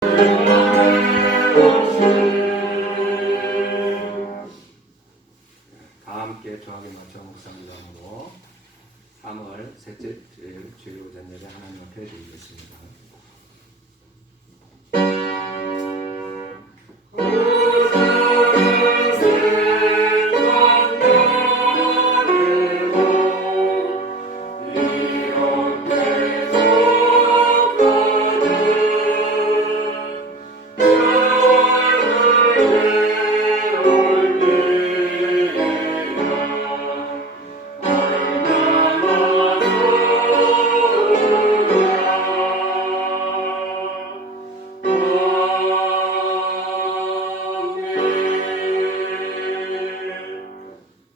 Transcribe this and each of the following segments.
다 함께 조하게 맞춰 묵상기도함으로 3월 셋째 주일 오전 예배 하나님 앞에 드리겠습니다.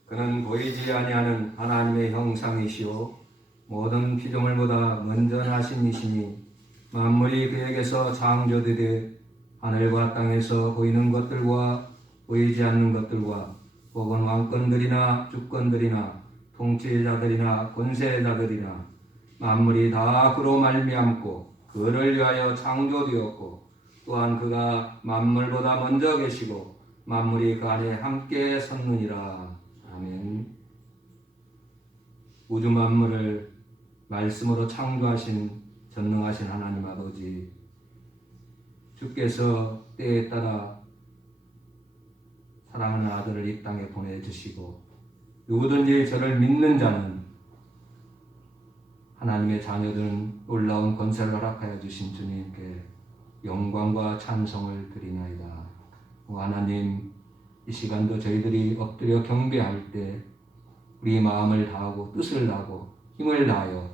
그는 보이지 아니하는 하나님의 형상이시오 모든 피조물보다 먼저 나신 이시니 만물이 그에게서 창조되되 하늘과 땅에서 보이는 것들과 보이지 않는 것들과 혹은 왕권들이나 주권들이나 통치자들이나 권세자들이나 만물이 다 그로 말미암고 그를 위하여 창조되었고 또한 그가 만물보다 먼저 계시고 만물이 그 안에 함께 섰느니라. 아멘. 우주 만물을 말씀으로 창조하신 전능하신 하나님 아버지, 주께서 때에 따라 사랑하는 아들을 이 땅에 보내주시고 누구든지 저를 믿는 자는 하나님의 자녀들은 놀라운 권세를 허락하여 주신 주님께 영광과 찬송을 드리나이다. 오 하나님, 이 시간도 저희들이 엎드려 경배할 때 우리 마음을 다하고 뜻을 다하고 힘을 다하여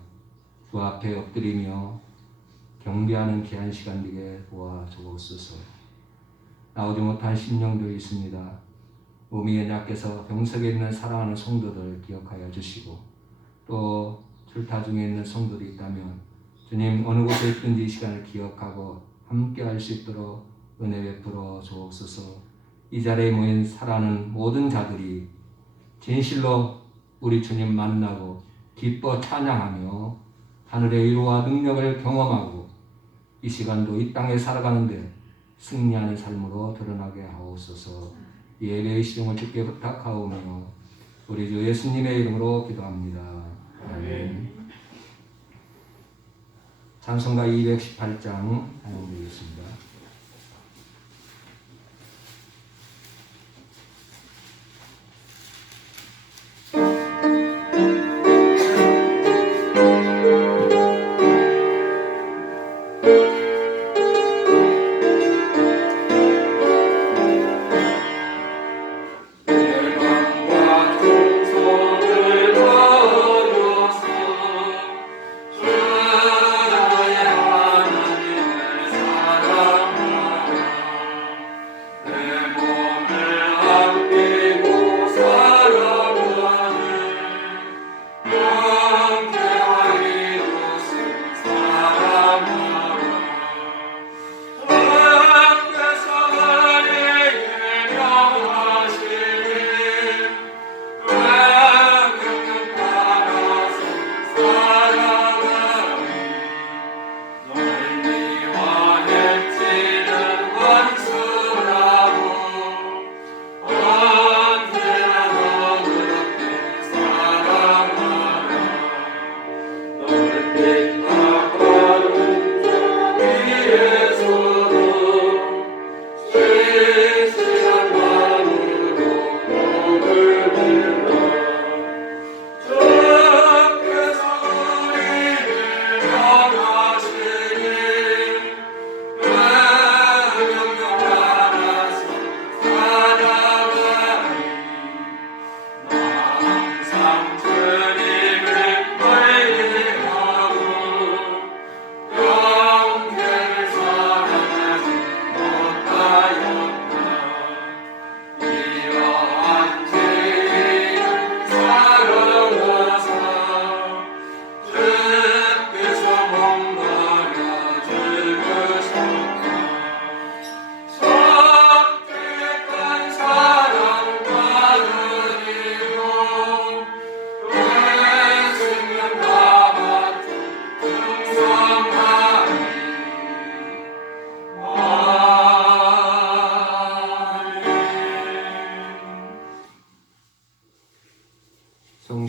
주 앞에 엎드리며 경배하는 귀한 시간 되게 도와주옵소서. 나오지 못한 심령도 있습니다. 몸이 연약해서 병석에 있는 사랑하는 성도들 기억하여 주시고 또 출타 중에 있는 성도들이 있다면 주님 어느 곳에 있든지 이 시간을 기억하고 함께 할 수 있도록 은혜 베풀어 주옵소서. 이 자리에 모인 사랑하는 모든 자들이 진실로 우리 주님 만나고 기뻐 찬양하며 하늘의 위로와 능력을 경험하고 이 시간도 이 땅에 살아가는데 승리하는 삶으로 드러나게 하옵소서. 예배의 시종을 주께 부탁하오며 우리 주 예수님의 이름으로 기도합니다. 아멘. 찬송가 218장 사용되겠습니다. 사랑하는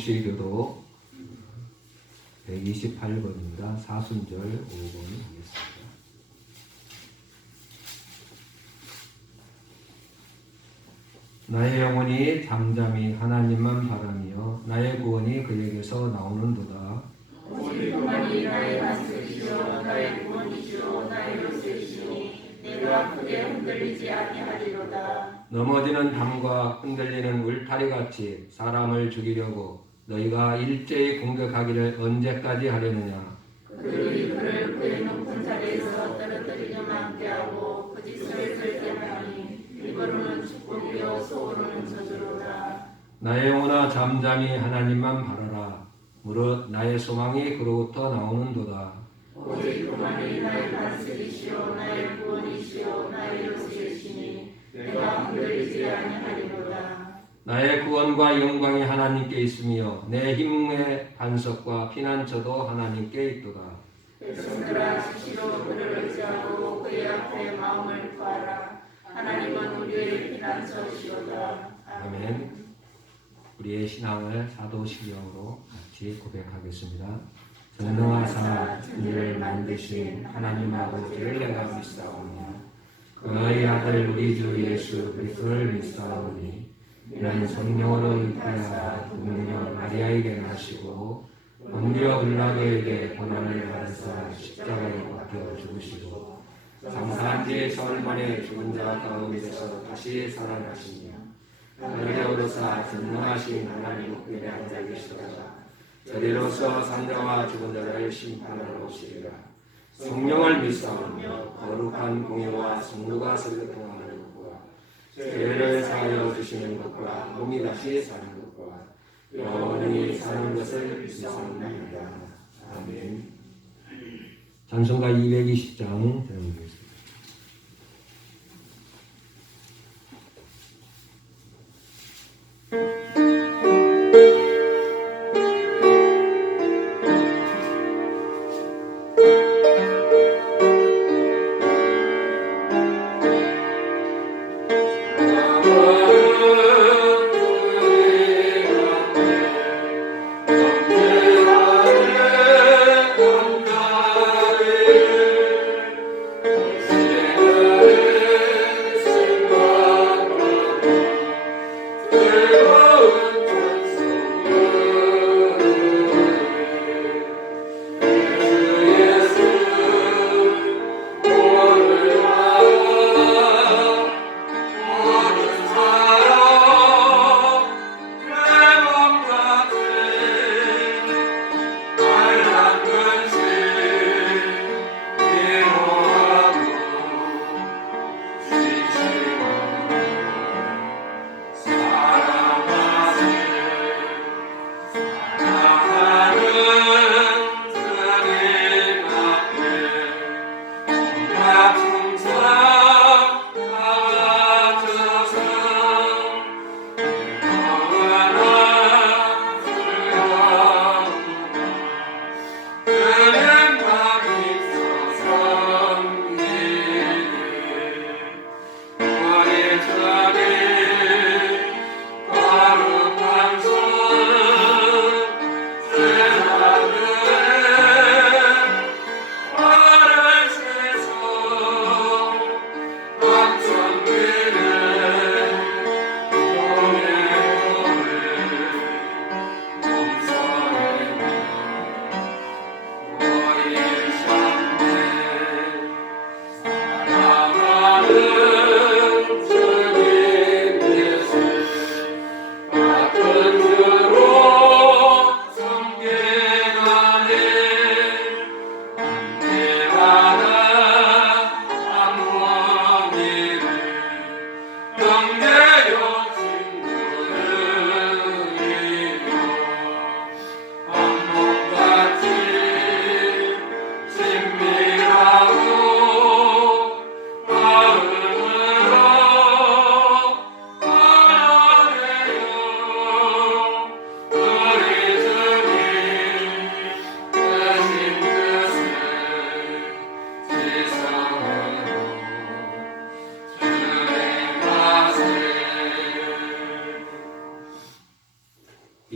동시교도 128번입니다. 사순절 5번 하겠습니다. 나의 영혼이 잠잠히 하나님만 바라며 나의 구원이 그에게서 나오는도다. 오직 그만이 나의 반석이시오 나의 구원이시오 나의 요새시니 내가 크게 흔들리지 아니하리로다. 넘어지는 담과 흔들리는 울타리같이 사람을 죽이려고 너희가 일제히 공격하기를 언제까지 하려느냐. 그들이 그를 그의 높은 자리에서 떨어뜨리려면 함께하고 그 짓을 절대하니 입으로는 축복이요 속으로는 저주로다. 나의 영혼아 잠잠히 하나님만 바라라. 무릇 나의 소망이 그로부터 나오는도다. 오직 그만이 나의 반석이시오 나의 구원이시오 나의 요새시니 내가 흔들리지 아니하리로다. 나의 구원과 영광이 하나님께 있으며 내 힘의 반석과 피난처도 하나님께 있도다. 백성들아 수시로 그를 의지하고 그의 앞에 마음을 구하라. 하나님은 우리의 피난처시로다. 아멘. 우리의 신앙을 사도신경으로 같이 고백하겠습니다. 전능하사 천지를 만드신 하나님 아버지를 내가 믿사오니 그의 아들 우리 주 예수 그리스도를 믿사오니 이는 성령으로 잉태하사 동료 마리아에게 나시고 본디오 빌라도에게 고난을 받으사 십자가에 박혀 죽으시고 장사한 지 사흘 만에 죽은 자 가운데서 다시 살아나시며 하늘에 오르사 전능하신 하나님 우편에 앉아 계시다가 저리로서 산자와 죽은 자를 심판하러 오시리라. 성령을 믿사오며 거룩한 공의와 성도가 설교통하는 것과 죄를 사하여 주시는 것과 몸이 다시 사는 것과 영원히 사는 것을 믿사옵나이다. 아멘. 찬송가 220장 드리겠습니다.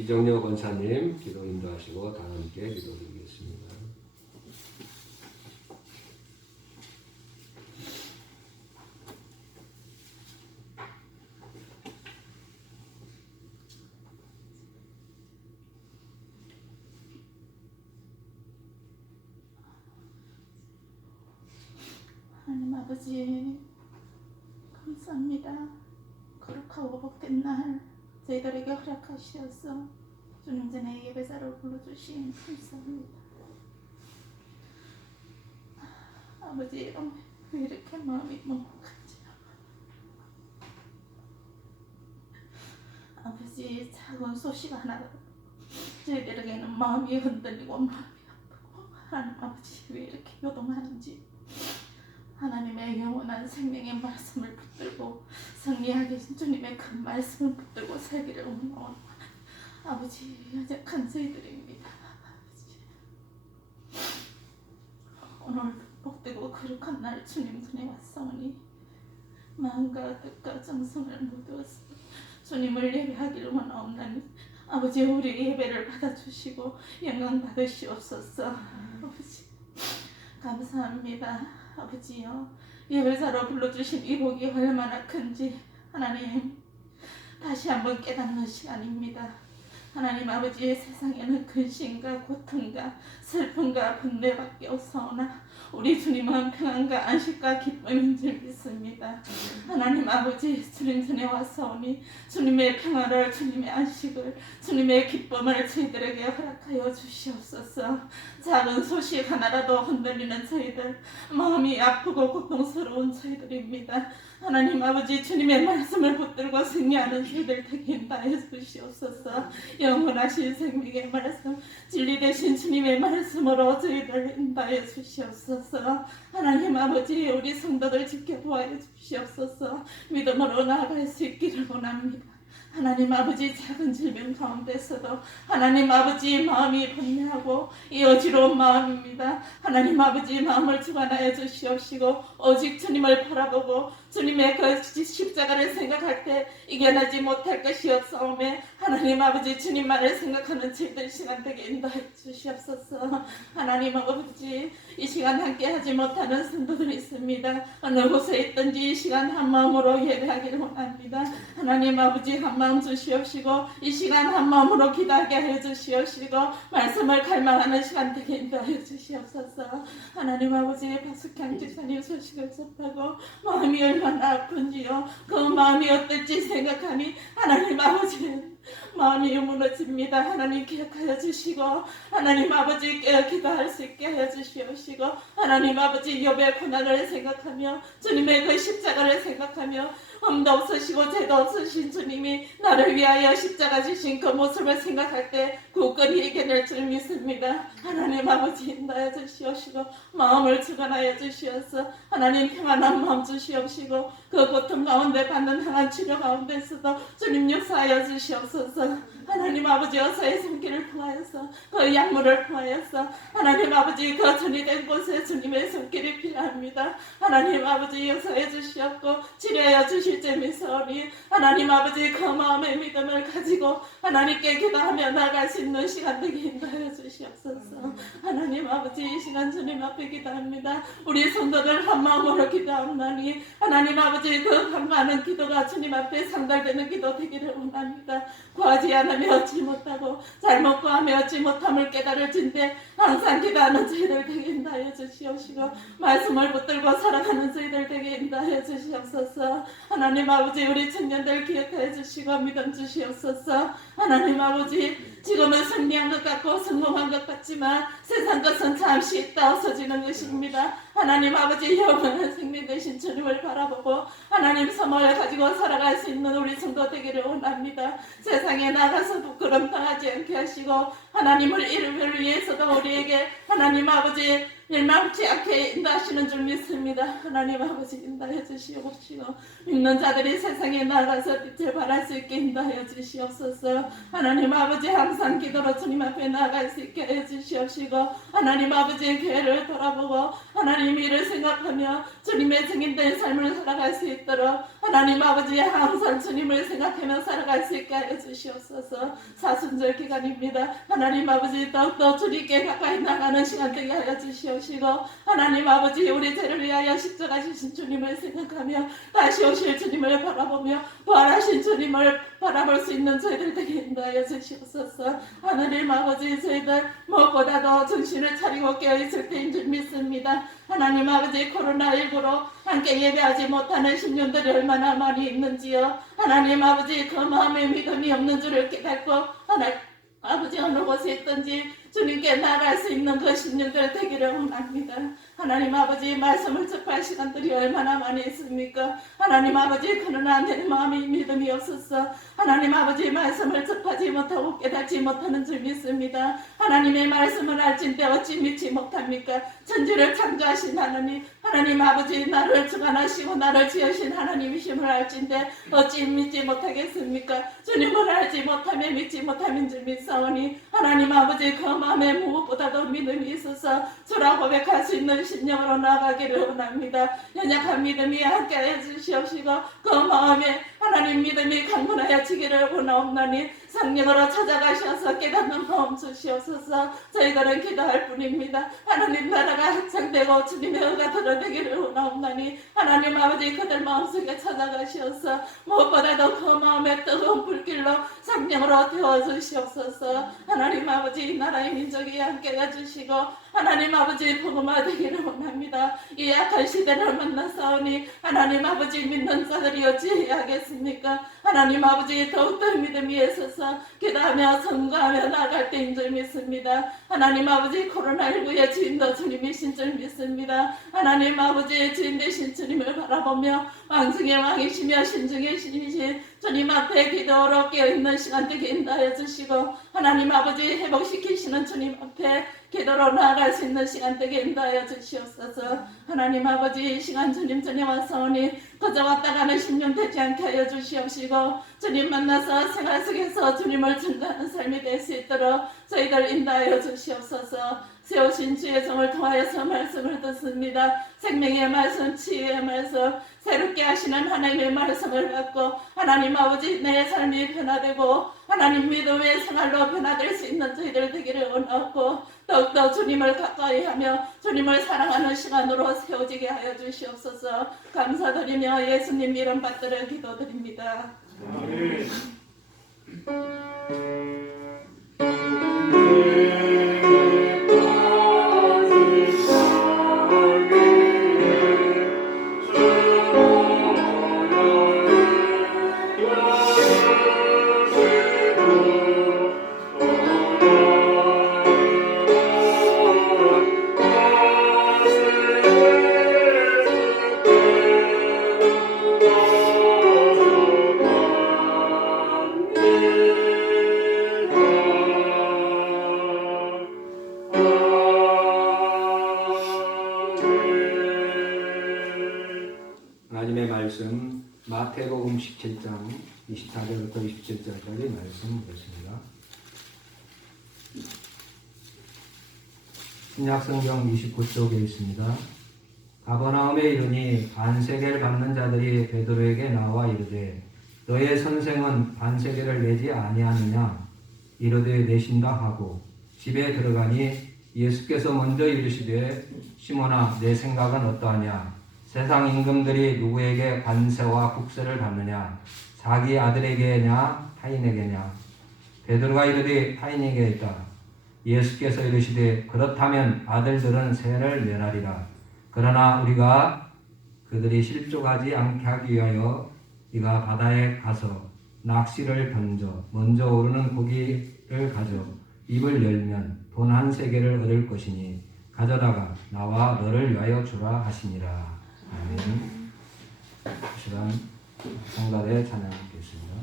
이정료 권사님 기도 인도하시고 다 함께 기도드리겠습니다. 하나님 아버지 감사합니다. 거룩하고 복된 날 저희들에게 허락하시어서 주님 전에 예배자로 불러주신 감사합니다. 아버지 왜 이렇게 마음이 먹먹한지 아버지 작은 소식 하나로 저희들에게는 마음이 흔들리고 마음이 아프고 하나님 아버지 왜 이렇게 요동하는지 하나님의 영원한 생명의 말씀을 붙들고 승리하게 하신 주님의 그 말씀을 붙들고 살기를 원하오는 아버지 연약한 저희들입니다. 아버지 오늘 복되고 거룩한 날 주님 손에 왔사오니 마음과 뜻과 정성을 모두어서 주님을 예배하기를 원하옵나니 아버지 우리 예배를 받아주시고 영광 받으시옵소서. 아버지 감사합니다. 아버지요 예배자로 불러주신 이 복이 얼마나 큰지 하나님 다시 한번 깨닫는 시간입니다. 하나님 아버지의 세상에는 근심과 고통과 슬픔과 분배밖에 없사오나 우리 주님은 평안과 안식과 기쁨인 줄 믿습니다. 하나님 아버지 주님 전에 왔사오니 주님의 평안을 주님의 안식을 주님의 기쁨을 저희들에게 허락하여 주시옵소서. 작은 소식 하나라도 흔들리는 저희들 마음이 아프고 고통스러운 저희들입니다. 하나님 아버지 주님의 말씀을 붙들고 승리하는 저희들 되게 인도하여 주시옵소서. 영원하신 생명의 말씀 진리 되신 주님의 말씀으로 저희들 인도하여 주시옵소서. 하나님 아버지 우리 성도들 지켜보아 주시옵소서. 믿음으로 나아갈 수 있기를 원합니다. 하나님 아버지 작은 질병 가운데서도 하나님 아버지 마음이 분해하고 이 어지러운 마음입니다. 하나님 아버지 마음을 주관하여 주시옵시고 오직 주님을 바라보고 주님의 그 십자가를 생각할 때 이겨내지 못할 것이 없사오매 하나님 아버지 주님만을 생각하는 저희들 시간 되게 인도해 주시옵소서. 하나님 아버지 이 시간 함께 하지 못하는 성도들이 있습니다. 어느 곳에 있든지 이 시간 한 마음으로 예배하기를 원합니다. 하나님 아버지 한 마음 주시옵시고 이 시간 한 마음으로 기도하게 해 주시옵시고 말씀을 갈망하는 시간 되게 인도해 주시옵소서. 하나님 아버지 박숙향 집사님 소식을 접하고 마음이 얼마나 아픈지요 그 마음이 어떨지 생각하니 하나님 아버지 마음이 무너집니다. 하나님 기억하여 주시고 하나님 아버지 깨어 기도할 수 있게 하여 주시옵시고 하나님 아버지 욥의 고난을 생각하며 주님의 그 십자가를 생각하며 흠도 없으시고 죄도 없으신 주님이 나를 위하여 십자가 지신 그 모습을 생각할 때 굳건히 이겨낼 줄 믿습니다. 하나님 아버지 인도하여 주시옵시고 마음을 주관하여 주시옵소서. 하나님 평안한 마음 주시옵시고 그 고통 가운데 받는 항한 치료 가운데서도 주님 역사하여 주시옵소서. 하나님 아버지 어서의 손길을 통하여서 그 약물을 통하여서 하나님 아버지 그 전이된 곳에 주님의 손길이 필요합니다. 하나님 아버지 역사해 주시옵고 치료하여 주실 줄 믿사오니 하나님 아버지 그 마음의 믿음을 가지고 하나님께 기도하며 나아갈 수 있는 시간 되게 인도하여 주시옵소서. 하나님 아버지 이 시간 주님 앞에 기도합니다. 우리 성도들 한 마음으로 기도하오나니 하나님 아버지 그 많은 기도가 주님 앞에 상달되는 기도 되기를 원합니다. 구하지 않으며 얻지 못하고 잘못 구하며 얻지 못함을 깨달을 진대 항상 기도하는 저희들 되게 인도하여 주시옵시고 말씀을 붙들고 살아가는 저희들 되게 인도하여 주시옵소서. 하나님 아버지 우리 청년들 기억하여 주시고 믿음 주시옵소서. 하나님 아버지 지금은 승리한 것 같고 성공한 것 같지만 세상 것은 잠시 있다 없어지는 것입니다. 하나님 아버지 영원한 생명 되신 주님을 바라보고 하나님 소망을 가지고 살아갈 수 있는 우리 성도 되기를 원합니다. 세상에 나가서 부끄럼 당하지 않게 하시고 하나님을 이름을 위해서도 우리에게 하나님 아버지 멸망치 않게 인도하시는 줄 믿습니다. 하나님 아버지 인도해 주시옵시고 믿는 자들이 세상에 나가서 빛을 발할 수 있게 인도하여 주시옵소서. 하나님 아버지 항상 기도로 주님 앞에 나아갈 수 있게 해 주시옵시고 하나님 아버지의 교회를 돌아보고 하나님 일을 생각하며 주님의 증인된 삶을 살아갈 수 있도록 하나님 아버지 항상 주님을 생각하며 살아갈 수 있게 하여 주시옵소서. 사순절 기간입니다. 하나님 아버지 더욱더 주님께 가까이 나가는 시간 되게 하여 주시옵시고 하나님 아버지 우리 죄를 위하여 십자가 지신 주님을 생각하며 다시 오실 주님을 바라보며 부활하신 주님을 바라볼 수 있는 저희들 되게 인도하여 주시옵소서. 하나님 아버지 저희들 무엇보다도 정신을 차리고 깨어있을 때인 줄 믿습니다. 하나님 아버지 코로나19로 함께 예배하지 못하는 신년들이 얼마나 많이 있는지요. 하나님 아버지 그 마음에 믿음이 없는 줄을 깨닫고 하나님 아버지 어느 곳에 있든지 주님께 나아갈 수 있는 그 신령들 되기를 원합니다. 하나님 아버지 말씀을 접할 시간들이 얼마나 많이 있습니까? 하나님 아버지 그러나 내 마음이 믿음이 없어서 하나님 아버지 말씀을 접하지 못하고 깨닫지 못하는 줄 믿습니다. 하나님의 말씀을 알진데 어찌 믿지 못합니까? 천지를 창조하신 하나님 아버지 나를 주관하시고 나를 지으신 하나님이심을 알진데 어찌 믿지 못하겠습니까? 주님을 알지 못하며 믿지 못함인 줄 믿사오니 하나님 아버지 그 마음에 무엇보다도 믿음이 있어서 주라 고백할 수 있는 신령으로 나아가기를 원합니다. 연약한 믿음이 함께해 주시옵시고 그 마음에 하나님 믿음이 강건하여지기를 원하옵나니 성령으로 찾아가셔서 깨닫는 마음 주시옵소서. 저희들은 기도할 뿐입니다. 하나님 나라가 확장되고 주님의 의가 드러내기를 원하옵나니 하나님 아버지 그들 마음속에 찾아가시옵소서. 무엇보다도 그 마음에 뜨거운 불길로 성령으로 태워주시옵소서. 하나님 아버지 이 나라의 민족이 함께해 주시고 하나님 아버지 복음화되기를 원합니다. 이 약한 시대를 만나사오니 하나님 아버지 믿는 자들이 어찌해야 하겠습니까? 하나님 아버지 더욱더 믿음이 있어서 기도하며 선거하며 나아갈 때인 줄 믿습니다. 하나님 아버지 코로나19의 주인도 주님이신 줄 믿습니다. 하나님 아버지 주인 되신 주님을 바라보며 왕중의 왕이시며 신중의 신이신 주님 앞에 기도로 깨어있는 시간 되게 인도하여 주시고 하나님 아버지 회복시키시는 주님 앞에 기도로 나아갈 수 있는 시간 되게 인도하여 주시옵소서. 하나님 아버지 이 시간 주님 전에 왔사오니 그저 왔다 가는 10년 되지 않게 하여 주시옵시고 주님 만나서 생활 속에서 주님을 증거하는 삶이 될 수 있도록 저희들 인도하여 주시옵소서. 세우신 주의 성을 통하여서 말씀을 듣습니다. 생명의 말씀, 치유의 말씀, 새롭게 하시는 하나님의 말씀을 받고 하나님 아버지 내 삶이 변화되고 하나님 믿음의 생활로 변화될 수 있는 저희들 되기를 원하고 더욱더 주님을 가까이하며 주님을 사랑하는 시간으로 세워지게 하여 주시옵소서. 감사드리며 예수님 이름 받들어 기도드립니다. 아멘. 하나님의 말씀 마태복음 17장 24절부터 27절까지 말씀 보겠습니다. 신약성경 29쪽에 있습니다. 가버나움에 이르니 반세계를 받는 자들이 베드로에게 나와 이르되 너의 선생은 반세계를 내지 아니하느냐 이르되 내신다 하고 집에 들어가니 예수께서 먼저 이르시되 시몬아 내 생각은 어떠하냐 세상 임금들이 누구에게 관세와 국세를 받느냐 자기 아들에게냐 타인에게냐 베드로가 이르되 타인에게 있다. 예수께서 이르시되 그렇다면 아들들은 세를 면하리라. 그러나 우리가 그들이 실족하지 않게 하기 위하여 네가 바다에 가서 낚시를 던져 먼저 오르는 고기를 가져 입을 열면 돈 한 세겔을 얻을 것이니 가져다가 나와 너를 위하여 주라 하시니라. 아멘. 이 시간 성가대 찬양하겠습니다.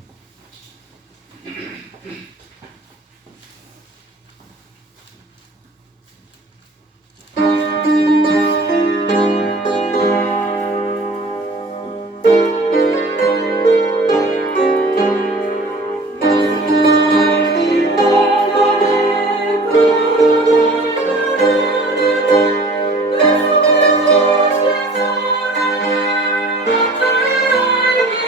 내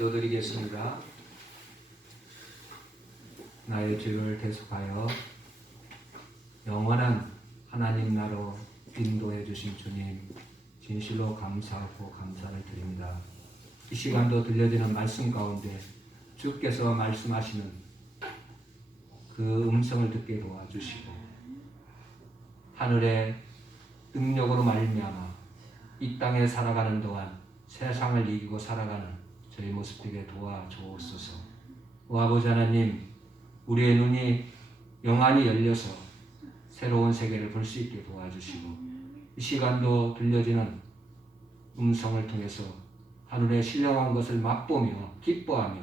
기도드리겠습니다. 나의 죄를 대속하여 영원한 하나님 나라로 인도해 주신 주님, 진실로 감사하고 감사를 드립니다. 이 시간도 들려지는 말씀 가운데 주께서 말씀하시는 그 음성을 듣게 도와주시고 하늘의 능력으로 말미암아 이 땅에 살아가는 동안 세상을 이기고 살아가는 저희 모습 되게 도와주옵소서. 아버지 하나님, 우리의 눈이 영안이 열려서 새로운 세계를 볼 수 있게 도와주시고 이 시간도 들려지는 음성을 통해서 하늘의 신령한 것을 맛보며 기뻐하며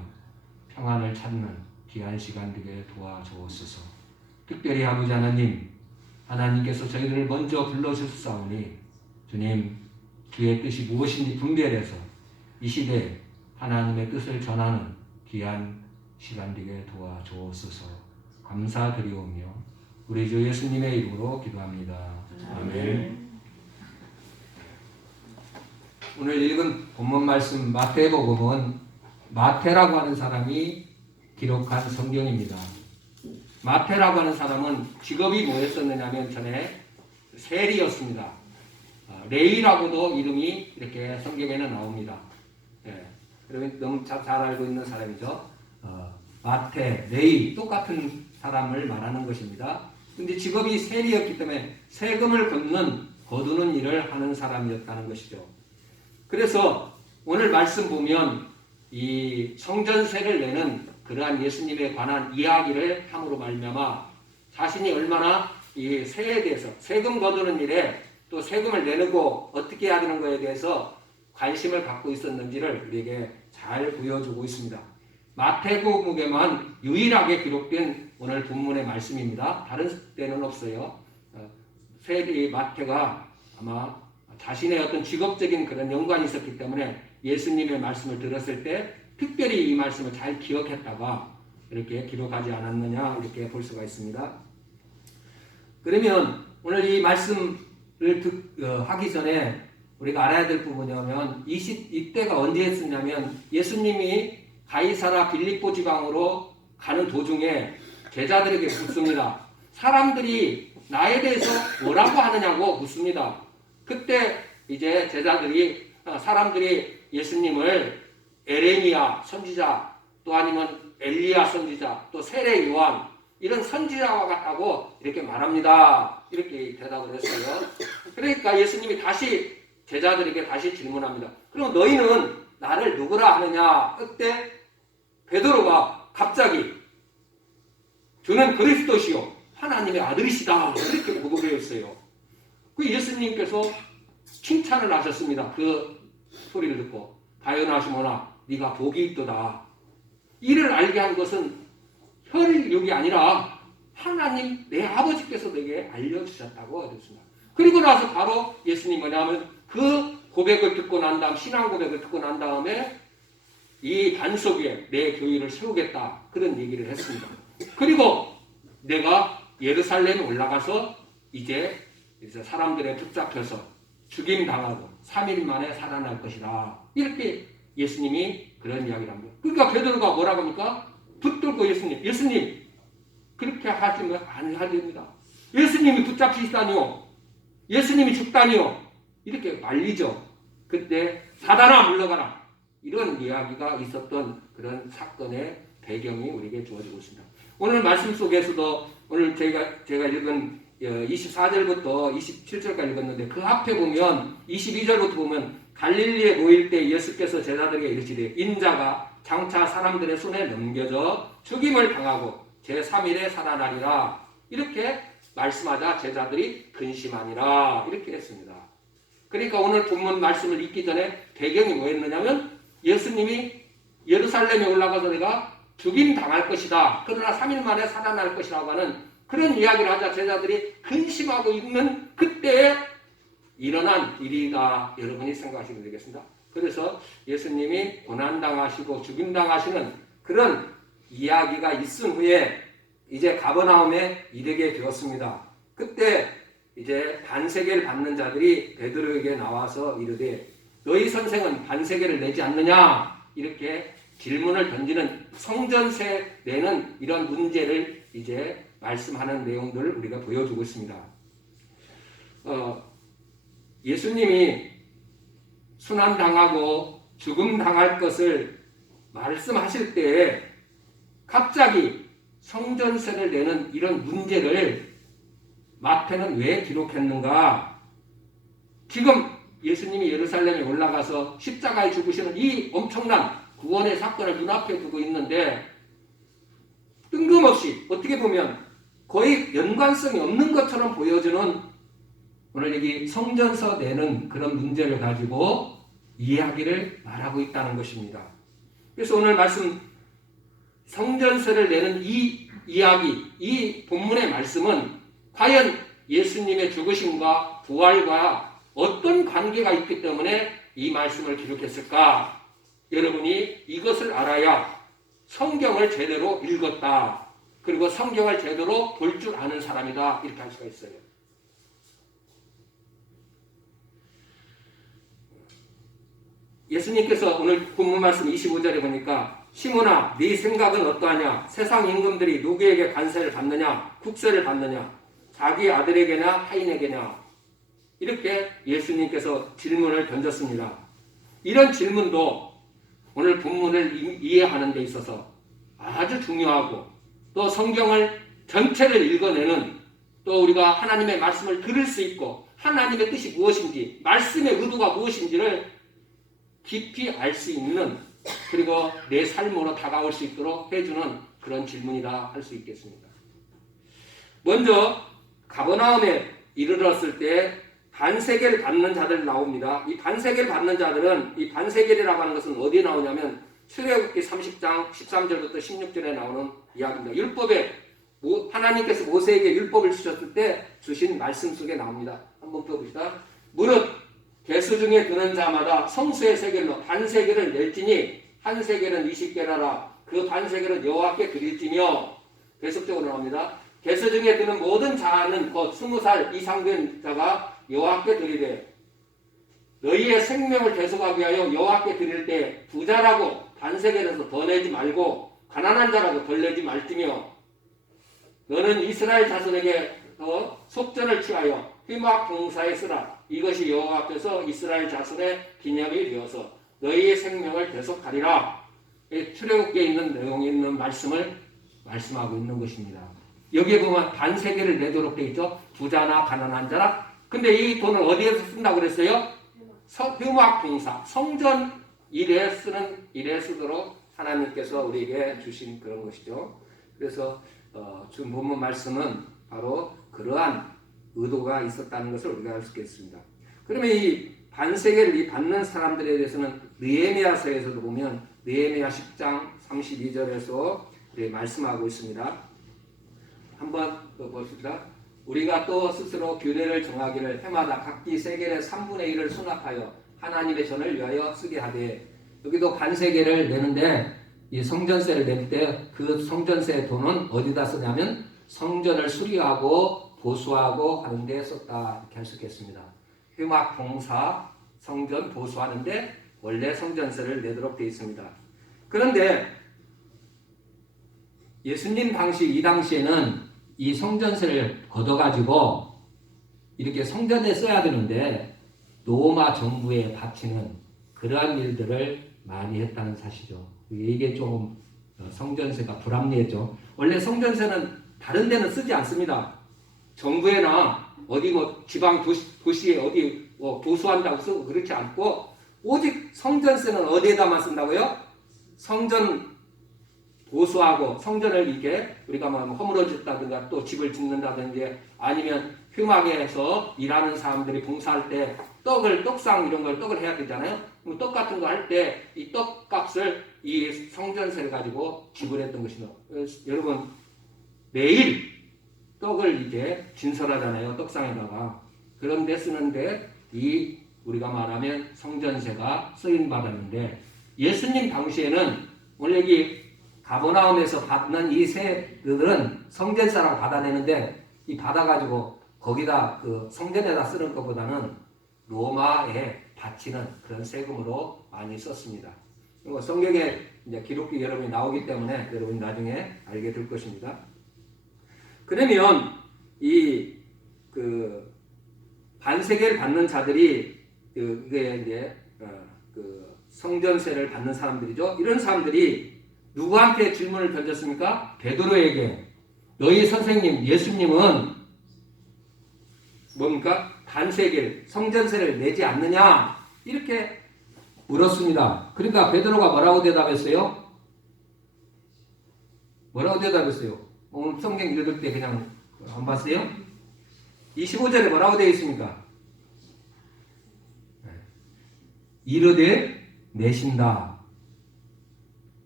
평안을 찾는 귀한 시간 되게 도와주옵소서. 특별히 아버지 하나님, 하나님께서 저희들을 먼저 불러주셨사오니 주님, 주의 뜻이 무엇인지 분별해서 이 시대에 하나님의 뜻을 전하는 귀한 시간 되게 도와주옵소서. 감사드리오며 우리 주 예수님의 이름으로 기도합니다. 아멘. 오늘 읽은 본문 말씀 마태복음은 마태라고 하는 사람이 기록한 성경입니다. 마태라고 하는 사람은 직업이 뭐였었느냐면 전에 세리였습니다. 레이라고도 이름이 이렇게 성경에는 나옵니다. 예, 그러면 너무 잘 알고 있는 사람이죠. 마태, 레이 똑같은 사람을 말하는 것입니다. 근데 직업이 세리였기 때문에 세금을 거두는 일을 하는 사람이었다는 것이죠. 그래서 오늘 말씀 보면 이 성전세를 내는 그러한 예수님에 관한 이야기를 함으로 말미암아 자신이 얼마나 이 세에 대해서 세금 거두는 일에 또 세금을 내고 어떻게 해야 되는 것에 대해서 관심을 갖고 있었는지를 우리에게 잘 보여주고 있습니다. 마태복음에만 유일하게 기록된 오늘 본문의 말씀입니다. 다른 때는 없어요. 세리 마태가 아마 자신의 어떤 직업적인 그런 연관이 있었기 때문에 예수님의 말씀을 들었을 때 특별히 이 말씀을 잘 기억했다가 이렇게 기록하지 않았느냐 이렇게 볼 수가 있습니다. 그러면 오늘 이 말씀을 하기 전에 우리가 알아야 될 부분이면 이때가 언제였었냐면 예수님이 가이사라 빌립보 지방으로 가는 도중에 제자들에게 묻습니다. 사람들이 나에 대해서 뭐라고 하느냐고 묻습니다. 그때 이제 사람들이 예수님을 에레미야 선지자 또 아니면 엘리야 선지자 또 세례 요한 이런 선지자와 같다고 이렇게 말합니다. 이렇게 대답을 했어요. 그러니까 예수님이 다시 제자들에게 다시 질문합니다. 그럼 너희는 나를 누구라 하느냐? 그때 베드로가 갑자기 저는 그리스도시요 하나님의 아들이시다 이렇게 고백했어요. 그 예수님께서 칭찬을 하셨습니다. 그 소리를 듣고 다연아 시몬아 네가 복이 있도다. 이를 알게 한 것은 혈육이 아니라 하나님 내 아버지께서 내게 알려주셨다고 하셨습니다. 그리고 나서 바로 예수님 뭐냐면 그 고백을 듣고 난 다음 신앙 고백을 듣고 난 다음에 이 반석 위에 내 교회를 세우겠다 그런 얘기를 했습니다. 그리고 내가 예루살렘에 올라가서 이제 사람들에 붙잡혀서 죽임당하고 3일 만에 살아날 것이다. 이렇게 예수님이 그런 이야기를 합니다. 그러니까 베드로가 뭐라고 합니까? 붙들고 예수님 그렇게 하시면 안 됩니다. 예수님이 붙잡히시다니요. 예수님이 죽다니요. 이렇게 말리죠. 그때 사단아 물러가라. 이런 이야기가 있었던 그런 사건의 배경이 우리에게 주어지고 있습니다. 오늘 말씀 속에서도 오늘 제가 읽은 24절부터 27절까지 읽었는데 그 앞에 보면 22절부터 보면 갈릴리에 모일 때 예수께서 제자들에게 이르시되 인자가 장차 사람들의 손에 넘겨져 죽임을 당하고 제3일에 살아나리라 이렇게 말씀하자 제자들이 근심하니라 이렇게 했습니다. 그러니까 오늘 본문 말씀을 읽기 전에 배경이 뭐였느냐면 예수님이 예루살렘에 올라가서 내가 죽임 당할 것이다. 그러나 3일 만에 살아날 것이라고 하는 그런 이야기를 하자 제자들이 근심하고 있는 그때에 일어난 일이다. 여러분이 생각하시면 되겠습니다. 그래서 예수님이 고난당하시고 죽임당하시는 그런 이야기가 있은 후에 이제 가버나움에 이르게 되었습니다. 그때 이제 반세계를 받는 자들이 베드로에게 나와서 이르되 너희 선생은 반세계를 내지 않느냐 이렇게 질문을 던지는 성전세 내는 이런 문제를 이제 말씀하는 내용들을 우리가 보여주고 있습니다. 예수님이 순환당하고 죽음당할 것을 말씀하실 때 갑자기 성전세를 내는 이런 문제를 마태는 왜 기록했는가? 지금 예수님이 예루살렘에 올라가서 십자가에 죽으시는 이 엄청난 구원의 사건을 눈앞에 두고 있는데 뜬금없이 어떻게 보면 거의 연관성이 없는 것처럼 보여주는 오늘 여기 성전서 내는 그런 문제를 가지고 이야기를 말하고 있다는 것입니다. 그래서 오늘 말씀 성전세를 내는 이 이야기, 이 본문의 말씀은 과연 예수님의 죽으심과 부활과 어떤 관계가 있기 때문에 이 말씀을 기록했을까? 여러분이 이것을 알아야 성경을 제대로 읽었다. 그리고 성경을 제대로 볼 줄 아는 사람이다. 이렇게 할 수가 있어요. 예수님께서 오늘 본문 말씀 25절에 보니까 시몬아 네 생각은 어떠하냐? 세상 임금들이 누구에게 관세를 받느냐? 국세를 받느냐? 자기 아들에게냐? 하인에게냐? 이렇게 예수님께서 질문을 던졌습니다. 이런 질문도 오늘 본문을 이해하는 데 있어서 아주 중요하고 또 성경을 전체를 읽어내는 또 우리가 하나님의 말씀을 들을 수 있고 하나님의 뜻이 무엇인지 말씀의 의도가 무엇인지를 깊이 알 수 있는 그리고 내 삶으로 다가올 수 있도록 해주는 그런 질문이라 할 수 있겠습니다. 먼저 가버나움에 이르렀을 때 반세계를 받는 자들 나옵니다. 이 반세계를 받는 자들은 이 반세계라고 하는 것은 어디에 나오냐면 출애굽기 30장 13절부터 16절에 나오는 이야기입니다. 율법에 하나님께서 모세에게 율법을 주셨을 때 주신 말씀 속에 나옵니다. 한번 펴봅시다. 무릇 개수 중에 드는 자마다 성수의 세겔로 반세겔을 낼지니 한 세겔은 20게라라 그 반세겔은 여호와께 드릴지며 계속적으로 나옵니다. 개수 중에 드는 모든 자는 곧 20살 이상 된 자가 여호와께 드리되 너희의 생명을 대속하기 위하여 여호와께 드릴 때 부자라고 반세겔에서 더 내지 말고 가난한 자라고 덜 내지 말지며 너는 이스라엘 자손에게 속전을 취하여 회막 봉사에 쓰라. 이것이 여호와 앞에서 이스라엘 자손의 기념이 되어서 너희의 생명을 대속하리라. 출애굽기에 있는 내용이 있는 말씀을 말씀하고 있는 것입니다. 여기에 보면 반세계를 내도록 되어 있죠. 부자나 가난한 자나. 근데 이 돈을 어디에서 쓴다고 그랬어요? 회막 봉사, 성전 일에 쓰도록 하나님께서 우리에게 주신 그런 것이죠. 그래서 지금 본문 말씀은 바로 그러한 의도가 있었다는 것을 우리가 알 수 있겠습니다. 그러면 이 반세계를 받는 사람들에 대해서는 느헤미야서에서도 보면 느헤미야 10장 32절에서 말씀하고 있습니다. 한번 더 봅시다. 우리가 또 스스로 규례를 정하기를 해마다 각기 세겔의 3분의 1을 수납하여 하나님의 전을 위하여 쓰게 하되 여기도 반세계를 내는데 이 성전세를 낼 때 그 성전세 돈은 어디다 쓰냐면 성전을 수리하고 보수하고 하는 데 썼다 이렇게 할 수 있겠습니다. 회막 봉사, 성전 보수하는데 원래 성전세를 내도록 되어 있습니다. 그런데 예수님 이 당시에는 이 성전세를 걷어가지고 이렇게 성전에 써야 되는데 로마 정부에 바치는 그러한 일들을 많이 했다는 사실이죠. 이게 조금 성전세가 불합리했죠. 원래 성전세는 다른 데는 쓰지 않습니다. 정부에나 어디 지방 도시에 어디 보수한다고 쓰고 그렇지 않고 오직 성전세는 어디에다만 쓴다고요? 성전 보수하고 성전을 이게 우리가 허물어졌다든가 또 집을 짓는다든지 아니면 휴막에서 일하는 사람들이 봉사할 때 떡상 이런 걸 떡을 해야 되잖아요. 그럼 떡 같은 거 할 때 이 떡값을 이 성전세를 가지고 지불했던 것이죠. 여러분 매일 떡을 이제 진설하잖아요. 떡상에다가. 그런 데 쓰는데 이 우리가 말하면 성전세가 쓰임 받았는데 예수님 당시에는 원래 여기 가버나움에서 받는 이 세들은 성전세라고 받아내는데 이 받아가지고 거기다 그 성전에다 쓰는 것보다는 로마에 바치는 그런 세금으로 많이 썼습니다. 성경에 이제 기록이 여러분이 나오기 때문에 여러분이 나중에 알게 될 것입니다. 그러면 그 반세계를 받는 자들이 그게 이제 그 성전세를 받는 사람들이죠. 이런 사람들이 누구한테 질문을 던졌습니까? 베드로에게. 너희 선생님 예수님은 뭡니까? 반세계를 성전세를 내지 않느냐? 이렇게 물었습니다. 그러니까 베드로가 뭐라고 대답했어요? 뭐라고 대답했어요? 오늘 성경 읽을 때 그냥 안 봤어요? 25절에 뭐라고 되어 있습니까? 이르되 내신다.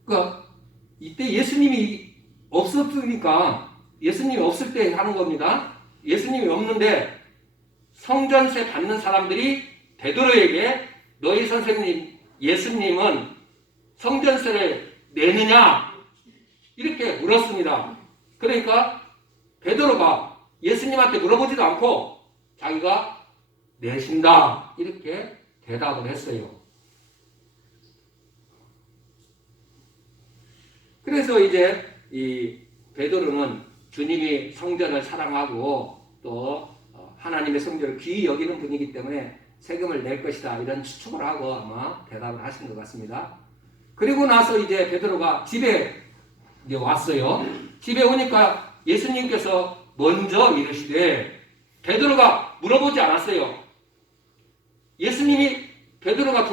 그러니까 이때 예수님이 없었으니까 예수님이 없을 때 하는 겁니다. 예수님이 없는데 성전세 받는 사람들이 베드로에게 너희 선생님 예수님은 성전세를 내느냐? 이렇게 물었습니다. 그러니까 베드로가 예수님한테 물어보지도 않고 자기가 내신다 이렇게 대답을 했어요. 그래서 이제 이 베드로는 주님이 성전을 사랑하고 또 하나님의 성전을 귀히 여기는 분이기 때문에 세금을 낼 것이다 이런 추측을 하고 아마 대답을 하신 것 같습니다. 그리고 나서 이제 베드로가 집에 이제 왔어요. 집에 오니까 예수님께서 먼저 이르시되 베드로가 물어보지 않았어요. 예수님이 베드로가